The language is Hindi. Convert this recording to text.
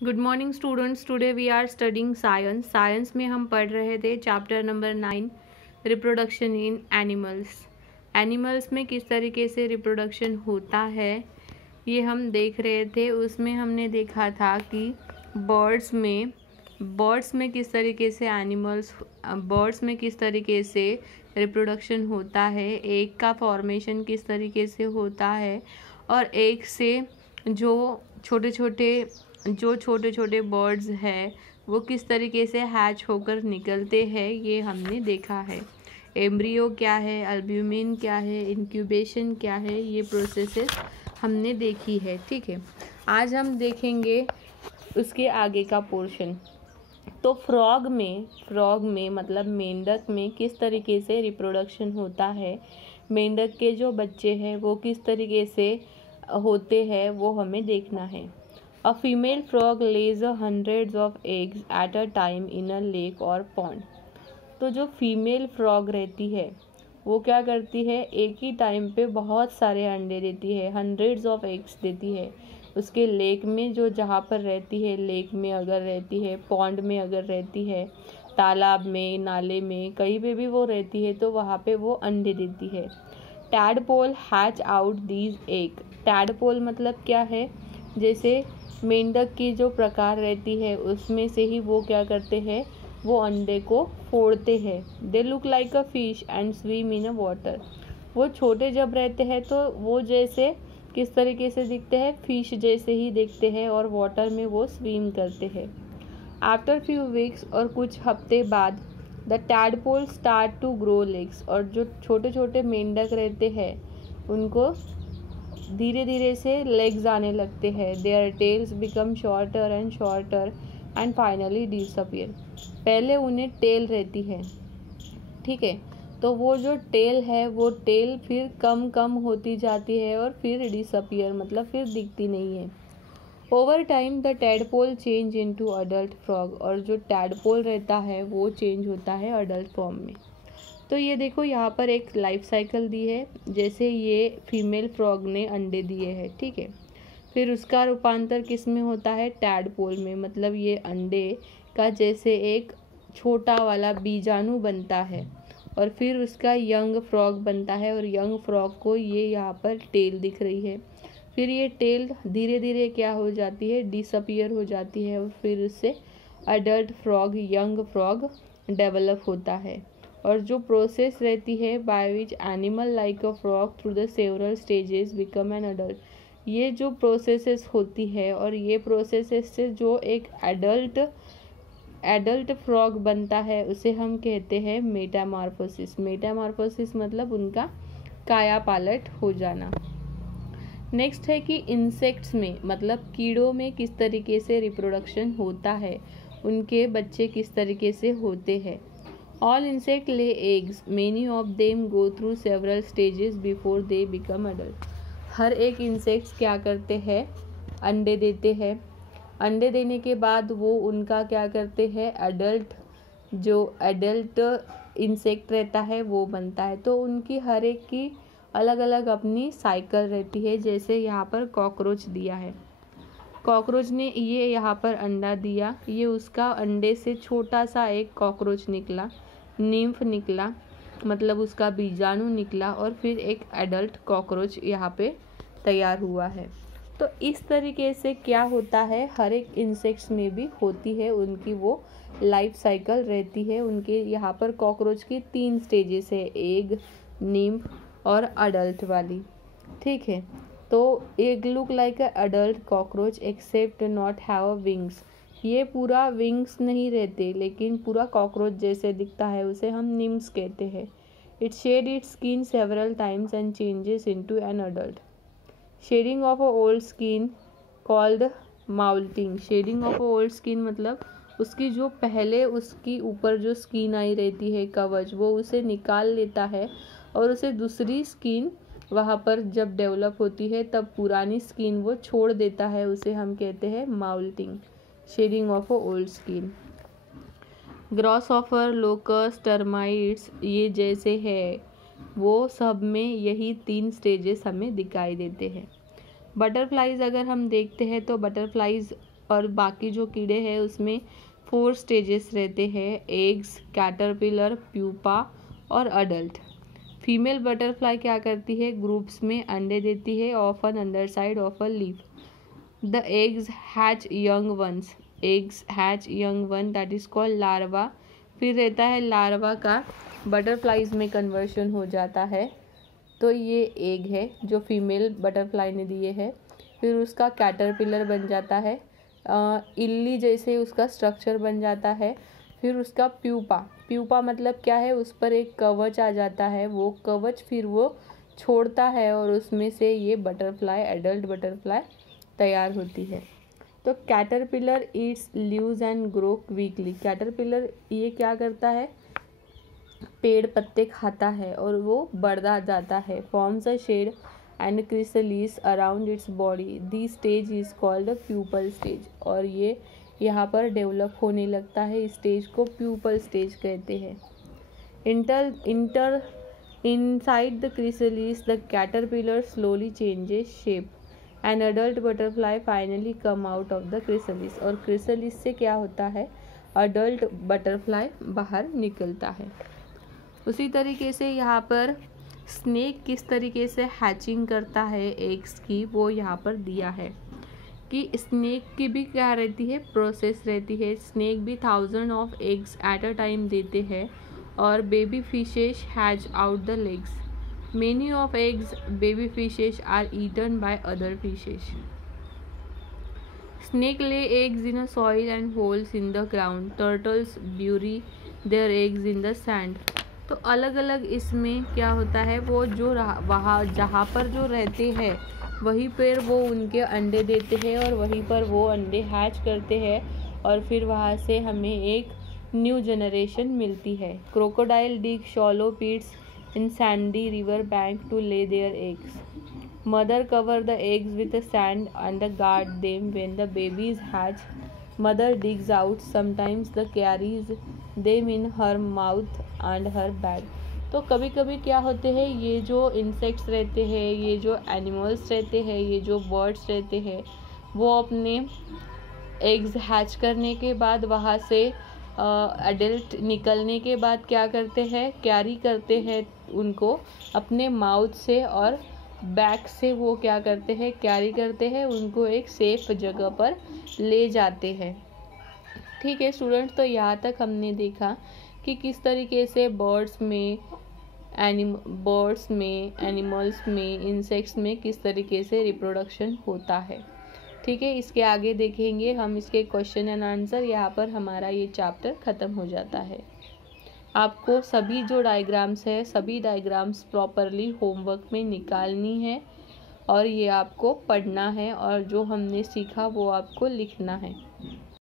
Good morning students. Today we are studying science में हम पढ़ रहे थे chapter number 9 reproduction in animals में किस तरीके से रिप्रोडक्शन होता है ये हम देख रहे थे। उसमें हमने देखा था कि बर्ड्स में किस तरीके से बर्ड्स में किस तरीके से रिप्रोडक्शन होता है, एग का फॉर्मेशन किस तरीके से होता है और एग से जो छोटे छोटे बर्ड्स हैं वो किस तरीके से हैच होकर निकलते हैं ये हमने देखा है। एम्ब्रियो क्या है, अल्ब्यूमिन क्या है, इंक्यूबेशन क्या है, ये प्रोसेसेस हमने देखी है। ठीक है, आज हम देखेंगे उसके आगे का पोर्शन। तो फ्रॉग में मतलब मेंढक में किस तरीके से रिप्रोडक्शन होता है, मेंढक के जो बच्चे हैं वो किस तरीके से होते हैं वो हमें देखना है। A female frog lays hundreds of eggs at a time in a lake or pond। तो जो फीमेल फ्रॉग रहती है वो क्या करती है, एक ही टाइम पे बहुत सारे अंडे देती है, हंड्रेड्स ऑफ एग्स देती है। उसके लेक में जो जहाँ पर रहती है, लेक में अगर रहती है, पॉन्ड में अगर रहती है, तालाब में, नाले में, कहीं पे भी वो रहती है तो वहाँ पे वो अंडे देती है। Tadpole hatch out these egg. Tadpole मतलब क्या है, जैसे मेंढक की जो प्रकार रहती है उसमें से ही वो क्या करते हैं, वो अंडे को फोड़ते हैं। They look like a fish and swim in a water. वो छोटे जब रहते हैं तो वो जैसे किस तरीके से दिखते हैं, फिश जैसे ही दिखते हैं और वाटर में वो स्विम करते हैं। आफ्टर फ्यू वीक्स और कुछ हफ्ते बाद the tadpole start to grow legs. और जो छोटे छोटे मेंढक रहते हैं उनको धीरे धीरे से लेग्स आने लगते हैं। There tales become shorter and finally disappear. पहले उन्हें टेल रहती है, ठीक है, तो वो जो टेल है वो टेल फिर कम होती जाती है और फिर डिसअपियर मतलब फिर दिखती नहीं है। Over time the tadpole change into adult frog. और जो टैडपोल रहता है वो चेंज होता है अडल्ट फॉर्म में। तो ये देखो यहाँ पर एक लाइफ साइकिल दी है, जैसे ये फीमेल फ्रॉग ने अंडे दिए हैं, ठीक है, फिर उसका रूपांतर किस में होता है, टैडपोल में। मतलब ये अंडे का जैसे एक छोटा वाला बीजाणु बनता है और फिर उसका यंग फ्रॉग बनता है और यंग फ्रॉग को ये यहाँ पर टेल दिख रही है। फिर ये टेल धीरे धीरे क्या हो जाती है, डिसअपियर हो जाती है और फिर उससे adult frog, young frog develop होता है। और जो प्रोसेस रहती है by which animal like a frog through the several stages become an adult, ये जो प्रोसेसेस होती है और ये प्रोसेसेस से जो एक एडल्ट फ्रॉग बनता है उसे हम कहते हैं मेटामॉर्फोसिस। मेटामॉर्फोसिस मतलब उनका काया पालट हो जाना। नेक्स्ट है कि इंसेक्ट्स में मतलब कीड़ों में किस तरीके से रिप्रोडक्शन होता है, उनके बच्चे किस तरीके से होते हैं। All insect lay eggs. Many of them go through several stages before they become adult। हर एक इंसेक्ट्स क्या करते हैं, अंडे देते हैं। अंडे देने के बाद वो उनका क्या करते हैं, एडल्ट इंसेक्ट रहता है वो बनता है। तो उनकी हर एक की अलग अलग अपनी साइकिल रहती है। जैसे यहाँ पर कॉकरोच दिया है, कॉकरोच ने ये यहाँ पर अंडा दिया, ये उसका अंडे से छोटा सा एक कॉकरोच निकला, निम्फ निकला, मतलब उसका बीजाणु निकला और फिर एक एडल्ट कॉकरोच यहाँ पे तैयार हुआ है। तो इस तरीके से क्या होता है, हर एक इंसेक्ट्स में भी होती है, उनकी वो लाइफ साइकिल रहती है। उनके यहाँ पर कॉकरोच की 3 स्टेजेस है, एग, निम्फ और अडल्ट वाली, ठीक है। तो egg look like a adult cockroach except not have wings. ये पूरा विंग्स नहीं रहते लेकिन पूरा कॉकरोच जैसे दिखता है, उसे हम निम्स कहते हैं। It shed its skin several times and changes into an adult. Shedding of a old skin called moulting. Shedding of a old skin मतलब उसकी जो पहले उसकी ऊपर जो स्किन आई रहती है, कवच, वो उसे निकाल लेता है और उसे दूसरी स्किन वहाँ पर जब डेवलप होती है तब पुरानी स्किन वो छोड़ देता है, उसे हम कहते हैं moulting, shedding of a old skin. Grasshopper, locust, termites, ये जैसे है वो सब में यही 3 स्टेजेस हमें दिखाई देते हैं। बटरफ्लाइज अगर हम देखते हैं तो बटरफ्लाइज और बाकी जो कीड़े हैं उसमें 4 स्टेजेस रहते हैं, एग्स, कैटरपिलर, प्यूपा और अडल्ट। फीमेल बटरफ्लाई क्या करती है, ग्रुप्स में अंडे देती है, often under side of a leaf. The eggs hatch young ones, eggs hatch young one that is called larva. फिर रहता है लार्वा का बटरफ्लाइज में कन्वर्शन हो जाता है, तो ये एग है जो फीमेल बटरफ्लाई ने दिए है। फिर उसका कैटरपिलर बन जाता है, इल्ली जैसे उसका स्ट्रक्चर बन जाता है। फिर उसका प्यूपा, प्यूपा मतलब क्या है, उस पर एक कवच आ जाता है, वो कवच फिर वो छोड़ता है और उसमें से ये बटरफ्लाई, एडल्ट बटरफ्लाई तैयार होती है। तो caterpillar Yeats leaves and grow quickly. Caterpillar ये क्या करता है, पेड़ पत्ते खाता है और वो बढ़ता जाता है। Forms a shed and chrysalis around its body, this stage is called pupal stage. और ये यहाँ पर डेवलप होने लगता है, इस स्टेज को प्यूपल स्टेज कहते हैं। Inside the chrysalis the caterpillar slowly changes shape and adult butterfly finally come out of the chrysalis. और क्रिसलिस से क्या होता है, अडल्ट बटरफ्लाई बाहर निकलता है। उसी तरीके से यहाँ पर स्नेक किस तरीके से हैचिंग करता है एग्स की, वो यहाँ पर दिया है कि स्नेक की भी क्या रहती है, प्रोसेस रहती है। स्नेक भी 1000 of eggs at a time देते हैं और baby fishes hatch out the legs. Many of eggs baby fishes are eaten by other fishes. Snake lay eggs in a soil and holes in the ground. Turtles bury their eggs in the sand. तो अलग अलग इसमें क्या होता है, वो जो वहाँ जहाँ पर जो रहते हैं वहीं पर वो उनके अंडे देते हैं और वहीं पर वो अंडे हैच करते हैं और फिर वहाँ से हमें एक न्यू जनरेशन मिलती है। Crocodile dig shallow pits in sandy river bank to lay their eggs. Mother cover the eggs with the sand and guard them when the babies hatch. Mother digs out, sometimes the carries them in her mouth and her bag. तो कभी कभी क्या होते हैं, ये जो इंसेक्ट्स रहते हैं, ये जो एनिमल्स रहते हैं, ये जो बर्ड्स रहते हैं, वो अपने एग्स हैच करने के बाद वहाँ से एडल्ट निकलने के बाद क्या करते हैं, कैरी करते हैं उनको अपने माउथ से और बैक से वो क्या करते हैं, कैरी करते हैं उनको एक सेफ जगह पर ले जाते हैं। ठीक है स्टूडेंट्स, तो यहाँ तक हमने देखा कि किस तरीके से बर्ड्स में, एनिमल्स में, इंसेक्ट्स में किस तरीके से रिप्रोडक्शन होता है। ठीक है, इसके आगे देखेंगे हम इसके क्वेश्चन एंड आंसर। यहाँ पर हमारा ये चैप्टर ख़त्म हो जाता है। आपको सभी जो डायग्राम्स है, सभी डायग्राम्स प्रॉपरली होमवर्क में निकालनी है और ये आपको पढ़ना है और जो हमने सीखा वो आपको लिखना है।